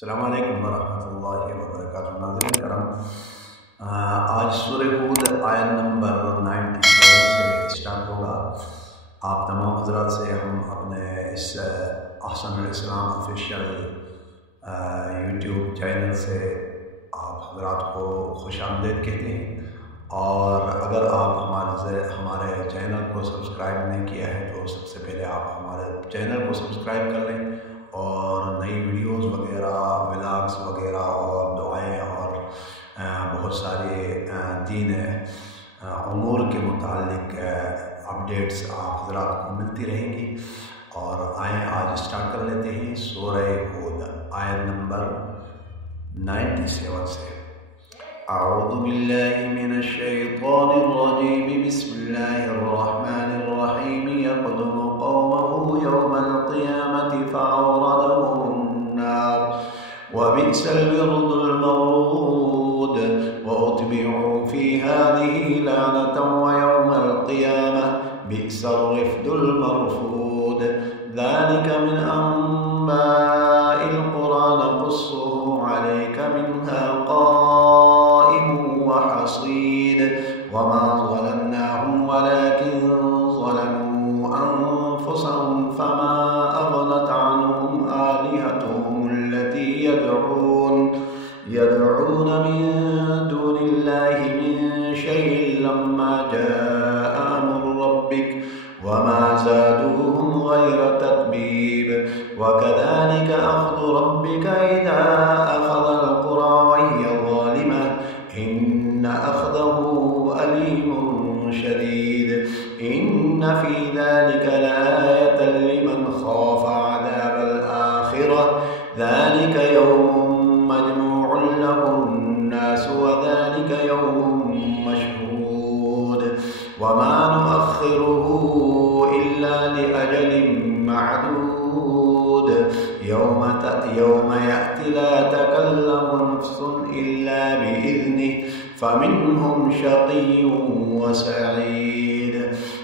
السلام علیکم ورحمۃ اللہ وبرکاتہ۔ ناظرین کرام، آج سورہ ہود آیت نمبر 97 سے اسٹارٹ ہوگا۔ آپ تمام حضرات سے ہم اپنے اس احسن الاسلام آفیشیل یوٹیوب چینل سے آپ حضرات کو خوش آمدید کہتے ہیں، اور اگر آپ ہمارے چینل کو سبسکرائب نہیں کیا ہے تو سب سے پہلے آپ ہمارے چینل کو سبسکرائب کر لیں، اور نئی ویڈیوز وغیرہ، ولاگز وغیرہ اور دعائیں اور بہت سارے دین امور کے متعلق اپڈیٹس آپ حضرات کو ملتی رہیں گی۔ اور آئیں آج اسٹارٹ کر لیتے ہیں سورہ ہود آیت نمبر 97 سے۔ اعوذ باللہ من الشیطان الرجیم، بسم اللہ الرحمن الرحیم۔ یقدم قومه یوم القیامة فأوردهم النار وبئس الورد المورود وأتبعوا في هذه لعنة ويوم القيامة بئس الرفد المرفود ذلك من أنباء القرى نقصه عليك منها قائم وحصيد وما ظلمناهم ولكن ظلموا أنفسهم فما أغنت عنهم آلهتهم التي يدعون من دون الله من شيء لما جاء أمر ربك وما زادوهم غير تتبيب وكذلك أخذ ربك إذا أخذ القرى وهي ظالمة إن أخذه أليم شديد إن في ذلك لآية لمن خاف عذاب الآخرة ذلك يوم مجموع له الناس وذلك يوم مشهود وما نؤخره إلا لأجل معدود يوم يأتي لا تكلم نفس إلا بإذنه فمنهم شقي وسعيد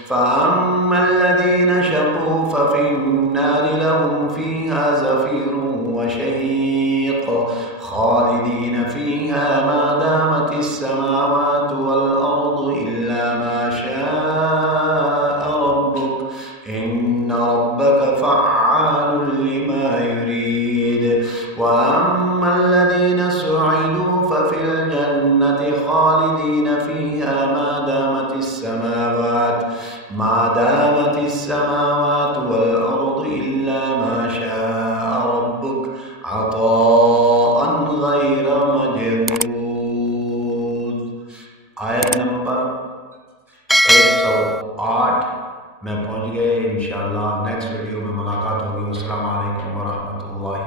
فأما الذين شقوا ففي النار لهم فيها زفير وشهيق خالدين فيها ما دامت السماوات والأرض إلا ما شاء ربك إن ربك فعال لما يريد وأما الذين سعدوا ففي الجنة خالدين فيها ما دامت السماوات والأرض إلا ما شاء ربك عطاء غير مجدود۔ آیت نمبر 108 میں پہنچ گئے۔ انشاءاللہ نیکسٹ ویڈیو میں ملاقات ہوگی۔ السلام علیکم ورحمۃ اللہ